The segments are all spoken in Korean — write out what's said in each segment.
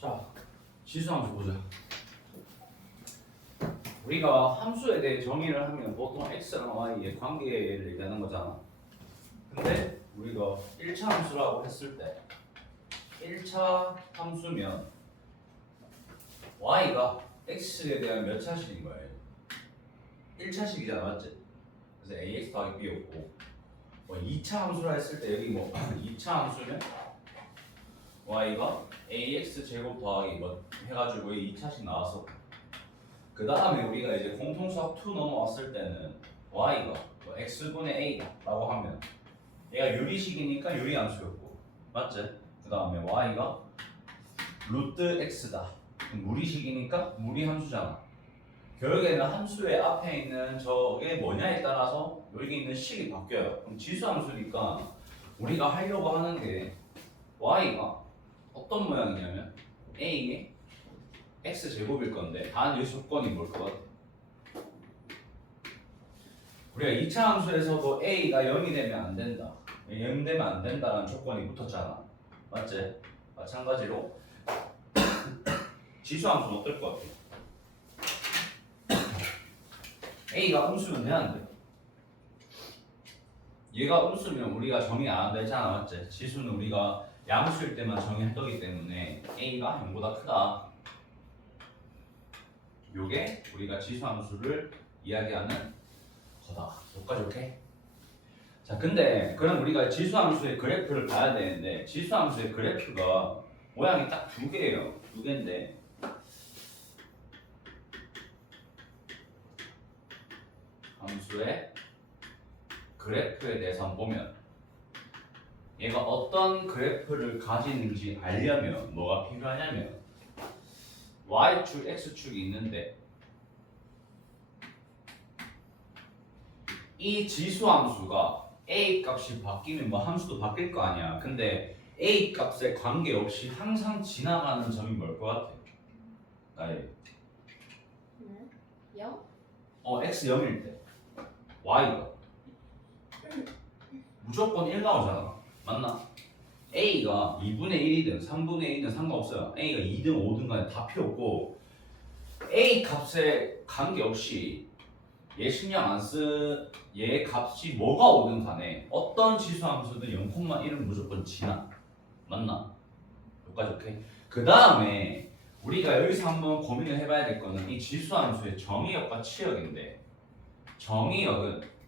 자, 지수함수 보자. 우리가 함수에 대해 정의를 하면 보통 x랑 y의 관계를 얘기하는 거잖아. 근데 우리가 1차 함수라고 했을 때 1차 함수면 y가 x에 대한 몇 차식인 거예요? 1차식이잖아, 맞지? 그래서 ax 더하기 b였고, 뭐 2차 함수라 했을 때 여기 뭐 2차 함수면 y가 ax 제곱 더하기 뭐 해가지고 이 2차식 나왔어. 그 다음에 우리가 이제 공통수학 2 넘어왔을 때는 y가 뭐 x분의 a라고 하면 얘가 유리식이니까 유리함수였고, 맞지? 그 다음에 y가 루트 x다. 무리식이니까 무리함수잖아. 결국에는 함수의 앞에 있는 저게 뭐냐에 따라서 여기 있는 식이 바뀌어요. 그럼 지수함수니까 우리가 하려고 하는 게 y가 어떤 모양이냐면 a의 x제곱일 건데, 단 여기 조건이 뭘 것 같아? 우리가 2차 함수에서도 a가 0이 되면 안 된다, 0 되면 안 된다라는 조건이 붙었잖아, 맞지? 마찬가지로 지수함수는 어떨 것 같아? a가 음수면 돼, 안 돼? 얘가 음수면 우리가 정의 안 한다 했잖아, 맞지? 지수는 우리가 양수일 때만 정의할 거기 때문에 a가 0보다 크다. 요게 우리가 지수함수를 이야기하는 거다. 여기까지 오케이? 자, 근데 그럼 우리가 지수함수의 그래프를 봐야 되는데, 지수함수의 그래프가 모양이 딱 두 개예요. 두 개인데 함수의 그래프에 대해서 한번 보면 얘가 어떤 그래프를 가지는지 알려면 뭐가 필요하냐면 y축, x축이 있는데 이 지수함수가 a 값이 바뀌면 뭐 함수도 바뀔 거 아니야. 근데 a 값에 관계없이 항상 지나가는 점이 뭘 것 같아? 나의 0? x 0일 때 y가 무조건 1 나오잖아, 맞나? a가 2분의 1이든 3분의 1이든 상관없어요. a가 2든 5든 간에 다 필요 없고, a 값에 관계없이 얘 신경 안 쓰, 얘 값이 뭐가 오든 간에 어떤 지수함수든 0,1은 무조건 지나, 맞나? 여기까지 오케이? 그 다음에 우리가 여기서 한번 고민을 해봐야 될 거는 이 지수함수의 정의역과 치역인데, 정의역은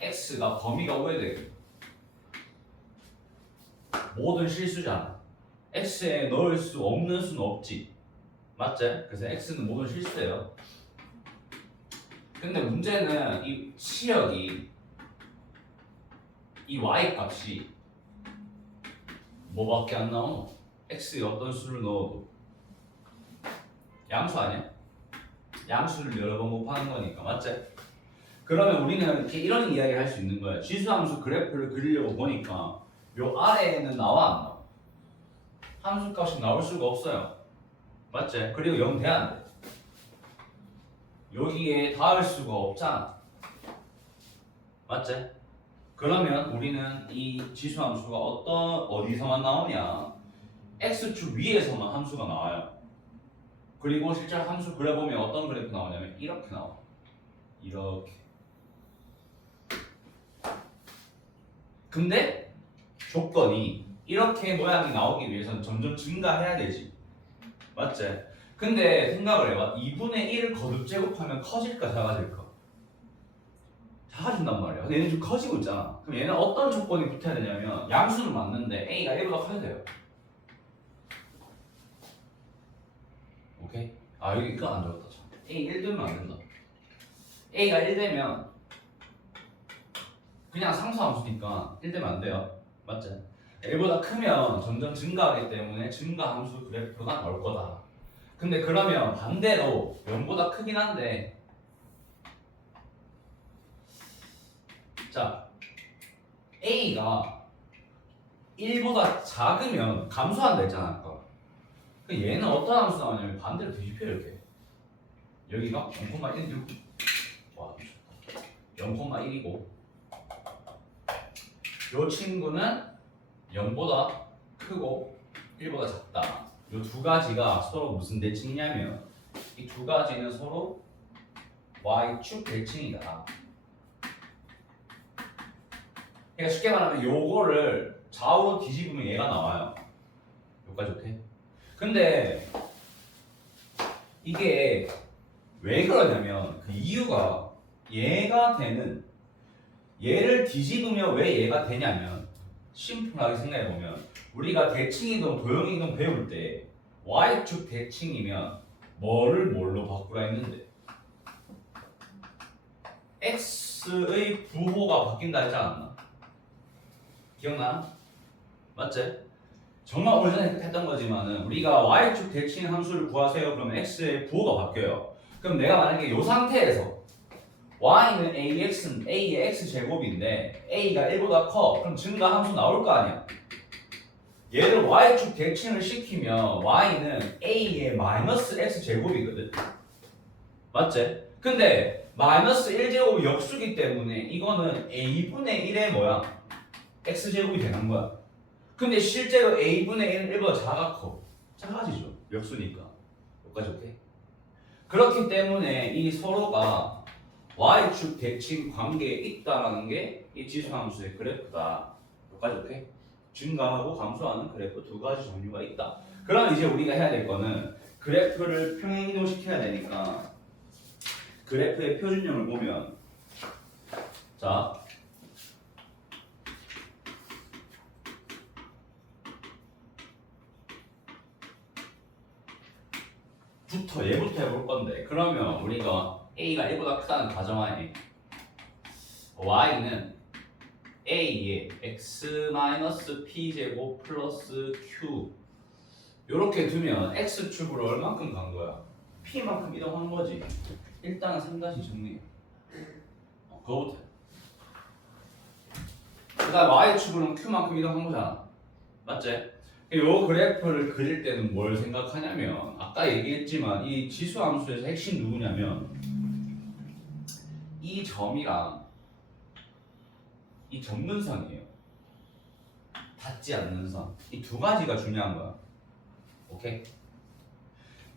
x가 범위가 오해되고 모든 실수잖아. x에 넣을 수 없는 수는 없지, 맞지? 그래서 x는 모든 실수예요. 근데 문제는 이 치역이 이 y 값이 뭐밖에 안 나오노? x에 어떤 수를 넣어도 양수 아니야? 양수를 여러 번 곱하는 거니까, 맞지? 그러면 우리는 이렇게 이런 이야기를 할 수 있는 거야. 지수함수 그래프를 그리려고 보니까 요 아래에는 나와 안 나와? 함수 값이 나올 수가 없어요, 맞지? 그리고 0 돼야 안 돼. 여기에 닿을 수가 없잖아, 맞지? 그러면 우리는 이 지수함수가 어디서만 나오냐? x축 위에서만 함수가 나와요. 그리고 실제 함수 그려보면 어떤 그래프 나오냐면 이렇게 나와. 이렇게. 근데 조건이 이렇게 모양이 나오기 위해서는 점점 증가해야 되지, 맞지? 근데 생각을 해봐. 2분의 1을 거듭 제곱하면 커질까 작아질까? 작아진단 말이야. 근데 얘는 좀 커지고 있잖아. 그럼 얘는 어떤 조건이 붙어야 되냐면 양수는 맞는데 a가 1보다 커야 돼요. 오케이? 아, 여기 이거 안 적었다. 참. a 1 되면 안 된다. a가 1 되면 그냥 상수함수니까 1 되면 안 돼요, 맞지? 1보다 크면 점점 증가하기 때문에 증가함수 그래프가 나올 거다. 근데 그러면 반대로 0보다 크긴 한데, 자, a가 1보다 작으면 감소한다 했잖아 아까. 얘는 어떤 함수 나오냐면 반대로 뒤집혀 이렇게. 여기가 0,1 와, 0,1이고 요 친구는 0보다 크고 1보다 작다. 이 두 가지가 서로 무슨 대칭이냐면 이 두 가지는 서로 y축 대칭이다. 그러니까 쉽게 말하면 요거를 좌우로 뒤집으면 얘가 나와요. 여기까지 오케이? 근데 이게 왜 그러냐면 그 이유가 얘가 되는 얘를 뒤집으면 왜 얘가 되냐면 심플하게 생각해보면 우리가 대칭이동 도형이동 배울 때 y축 대칭이면 뭐를 뭘로 바꾸라 했는데 x의 부호가 바뀐다 했지 않았나? 기억나? 맞지? 정말 오래전에 했던 거지만은 우리가 y축 대칭 함수를 구하세요 그러면 x의 부호가 바뀌어요. 그럼 내가 만약에 이 상태에서 y는 ax는 a의 x제곱인데 a가 1보다 커 그럼 증가 함수 나올 거 아니야. 얘를 y축 대칭을 시키면 y는 a의 마이너스 x제곱이거든. 맞지? 근데 마이너스 1제곱이 역수기 때문에 이거는 a분의 1의 뭐야? x제곱이 되는 거야. 근데 실제로 a분의 1은 1보다 작아지죠. 역수니까. 여기까지 오케이? 그렇기 때문에 이 서로가 y축 대칭 관계에 있다라는 게 이 지수함수의 그래프다. 여기까지 오케이? 증가하고 감소하는 그래프 두 가지 종류가 있다. 그럼 이제 우리가 해야 될 거는 그래프를 평행이동시켜야 되니까 그래프의 표준형을 보면 자 얘부터 해볼 건데 그러면 우리가 a가 1보다 크다는 가정하에 y는 a의 x-p제곱 플러스 q 요렇게 두면 x축으로 얼만큼 간 거야? p만큼 이동한 거지. 일단은 3다시 정리해. 그거부터. 그 다음 y축으로는 q만큼 이동한 거잖아. 맞지? 요 그래프를 그릴 때는 뭘 생각하냐면 아까 얘기했지만 이 지수함수에서 핵심 누구냐면 이 점이랑 이 점근선이에요. 닿지 않는 선. 이 두 가지가 중요한 거야. 오케이?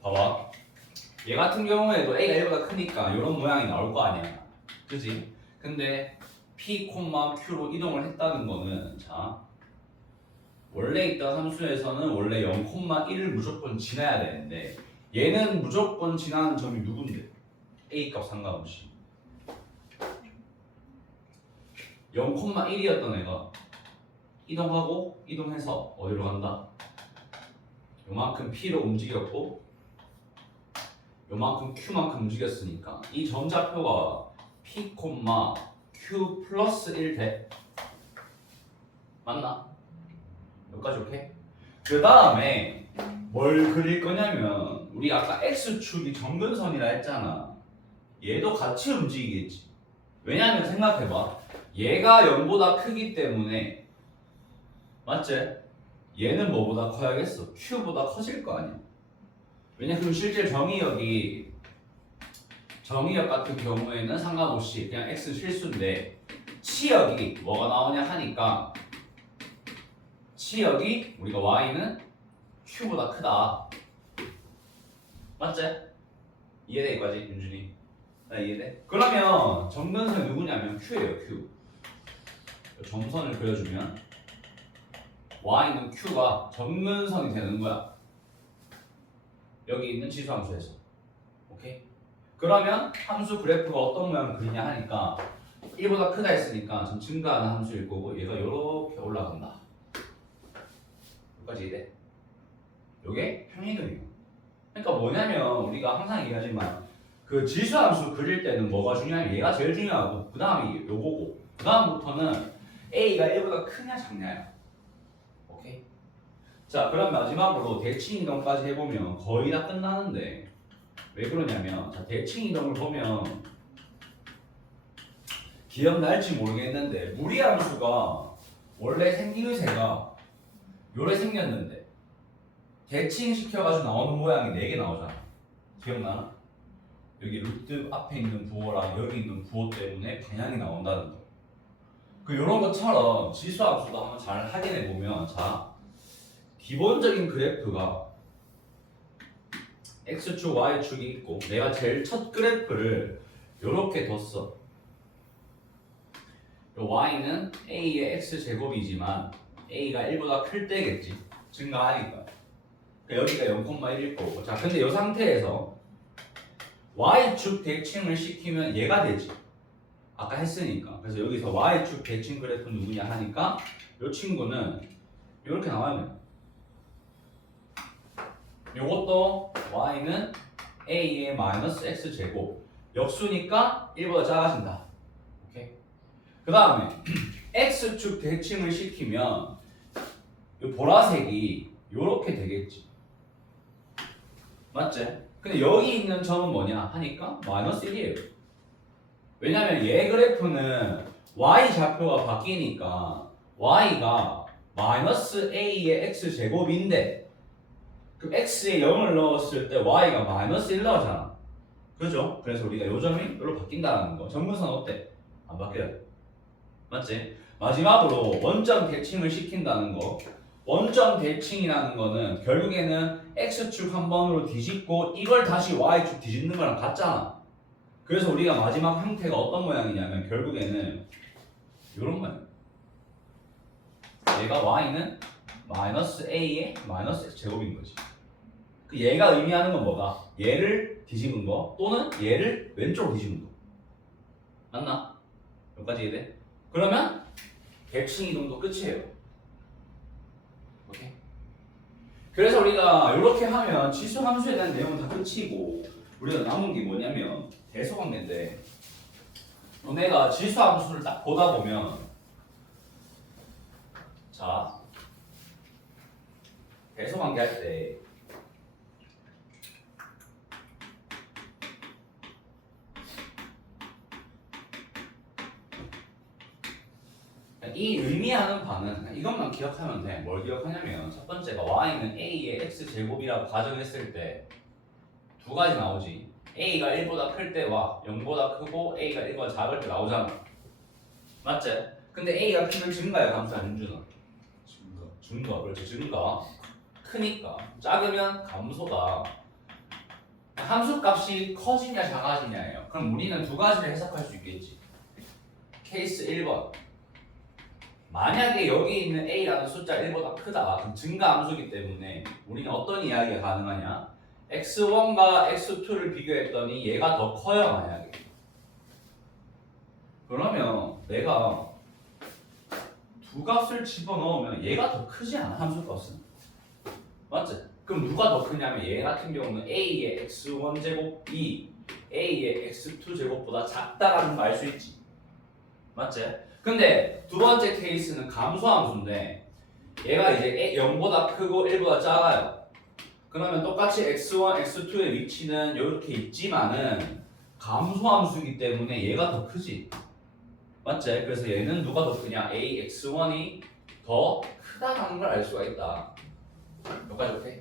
봐봐. 얘 같은 경우에도 A가 1보다 크니까 이런 모양이 나올 거 아니야. 그지? 근데 P, Q로 이동을 했다는 거는 자 원래 있던 함수에서는 원래 0,1을 무조건 지나야 되는데 얘는 무조건 지나는 점이 누군데? A값 상관없이 0,1이었던 애가 이동하고 이동해서 어디로 간다? 요만큼 P로 움직였고 요만큼 Q만큼 움직였으니까 이 점좌표가 P, Q 플러스 1 돼. 맞나? 여기까지 오케이? 그 다음에 뭘 그릴 거냐면 우리 아까 X축이 점근선이라 했잖아. 얘도 같이 움직이겠지. 왜냐면 생각해봐. 얘가 0보다 크기 때문에 맞지? 얘는 뭐보다 커야겠어? Q보다 커질 거 아니야. 왜냐 그럼 실제 정의역이 정의역 같은 경우에는 상관없이 그냥 X 실수인데 치역이 뭐가 나오냐 하니까 치역이 우리가 Y는 Q보다 크다. 맞지? 이해돼 여기까지 윤준이? 나 이해돼? 그러면 점근선이 누구냐면 Q예요. Q. 점선을 그려주면 Y는 Q가 점근선이 되는 거야. 여기 있는 지수함수에서. 오케이? 그러면 함수 그래프가 어떤 모양을 그리냐 하니까 1보다 크다 했으니까 전 증가하는 함수일 거고 얘가 이렇게 올라간다. 여기까지 이해돼? 요게 평행이동이에요. 그러니까 뭐냐면 우리가 항상 얘기하지만 그 지수함수 그릴 때는 뭐가 중요하냐면 얘가 제일 중요하고 그 다음이 요거고 그 다음부터는 A가 1보다 크냐 작냐야. 오케이? 자 그럼 마지막으로 대칭이동까지 해보면 거의 다 끝나는데 왜 그러냐면 자 대칭이동을 보면 기억날지 모르겠는데 무리함수가 원래 생김새가 요래 생겼는데 대칭시켜가지고 나오는 모양이 4개 나오잖아. 기억나나? 여기 루트 앞에 있는 부호랑 여기 있는 부호 때문에 방향이 나온다는 거. 그 요런 것처럼 지수함수도 한번 잘 확인해 보면 자 기본적인 그래프가 x축, y축이 있고 내가 제일 첫 그래프를 이렇게 뒀어. 요 y는 a의 x제곱이지만 a가 1보다 클 때겠지. 증가하니까. 그러니까 여기가 0,1일 거고. 자, 근데 이 상태에서 y축 대칭을 시키면 얘가 되지. 아까 했으니까. 그래서 여기서 y축 대칭 그래프 누구냐 하니까 이 친구는 이렇게 나와요. 요것도 y는 a의 마이너스 x제곱. 역수니까 1보다 작아진다. 오케이. 그 다음에 x축 대칭을 시키면 이 보라색이 요렇게 되겠지. 맞지? 근데 여기 있는 점은 뭐냐 하니까 마이너스 1이에요. 왜냐면 얘 그래프는 y 좌표가 바뀌니까 y가 마이너스 a의 x제곱인데 그 x에 0을 넣었을 때 y가 마이너스 1 나오잖아. 그죠? 그래서 우리가 요 점이 이걸로 바뀐다는 거. 정근선 어때? 안 바뀌어요. 맞지? 마지막으로 원점 대칭을 시킨다는 거. 원점 대칭이라는 거는 결국에는 x축 한 번으로 뒤집고 이걸 다시 y축 뒤집는 거랑 같잖아. 그래서 우리가 마지막 형태가 어떤 모양이냐면 결국에는 이런 모양. 얘가 y는 마이너스 a의 마이너스 x제곱인 거지. 그 얘가 의미하는 건 뭐가? 얘를 뒤집은 거 또는 얘를 왼쪽으로 뒤집은 거. 맞나? 여기까지 이해돼? 그러면 대칭 이동도 끝이에요. 오케이? 그래서 우리가 이렇게 하면 지수 함수에 대한 내용은 다 끝이고 우리가 남은 게 뭐냐면 대소관계인데 너네가 지수 함수를 딱 보다 보면 자 대소관계 할 때 이 의미하는 바는 이것만 기억하면 돼. 뭘 기억하냐면 첫 번째가 y는 a의 x제곱이라고 가정했을 때 두 가지 나오지. a가 1보다 클 때와 0보다 크고 a가 1보다 작을 때 나오잖아. 맞지? 근데 a가 크면 증가야 감소야 준주는? 증가. 그렇지 증가. 크니까. 작으면 감소다. 함수 값이 커지냐 작아지냐예요. 그럼 우리는 두 가지를 해석할 수 있겠지. 케이스 1번. 만약에 여기 있는 a라는 숫자 1보다 크다. 그럼 증가 함수이기 때문에 우리는 어떤 이야기가 가능하냐? x1과 x2를 비교했더니 얘가 더 커요 만약에. 그러면 내가 두 값을 집어넣으면 얘가 더 크지 않아 함수 값은? 맞지? 그럼 누가 더 크냐면 얘 같은 경우는 a의 x1제곱이 a의 x2제곱보다 작다라는 걸 알 수 있지. 맞지? 근데 두 번째 케이스는 감소함수인데 얘가 이제 0보다 크고 1보다 작아요. 그러면 똑같이 x1, x2의 위치는 이렇게 있지만은 감소함수이기 때문에 얘가 더 크지. 맞지? 그래서 얘는 누가 더 크냐? ax1이 더 크다는 걸 알 수가 있다. 여기까지 오케이?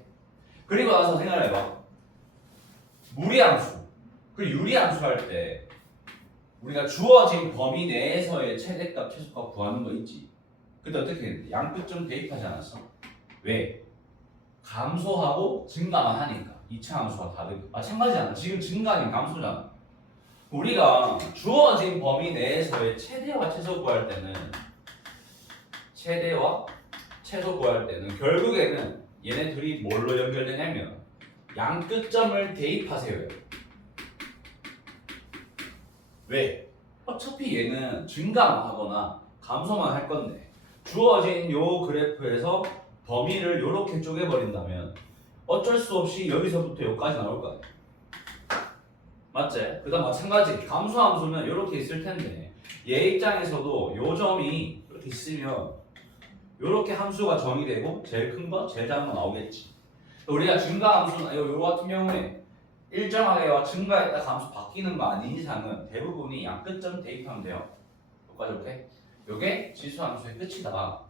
그리고 나서 생각해봐. 무리함수 그리고 유리함수 할 때 우리가 주어진 범위 내에서의 최대값, 최소값 구하는 거 있지. 근데 어떻게 했는데 양끝점 대입하지 않았어? 왜? 감소하고 증가만 하니까 2차 함수와 다르게 마찬가지잖아. 지금 증가는 감소잖아. 우리가 주어진 범위 내에서의 최대와 최소 구할 때는 결국에는 얘네 둘이 뭘로 연결되냐면 양끝점을 대입하세요. 왜? 어차피 얘는 증가만 하거나 감소만 할 건데 주어진 요 그래프에서 범위를 이렇게 쪼개버린다면 어쩔 수 없이 여기서부터 여기까지 나올 거 아니야. 맞지? 그 다음 마찬가지 감소함수는 이렇게 있을 텐데 얘 입장에서도 요 점이 이렇게 있으면 이렇게 함수가 정의되고 제일 큰 거, 제일 작은 거 나오겠지. 우리가 증가함수는 요 같은 경우에 일정하게 증가했다 감소 바뀌는 거 아닌 이상은 대부분이 양끝점 대입하면 돼요. 여기까지 오케이? 요게 지수함수의 끝이다.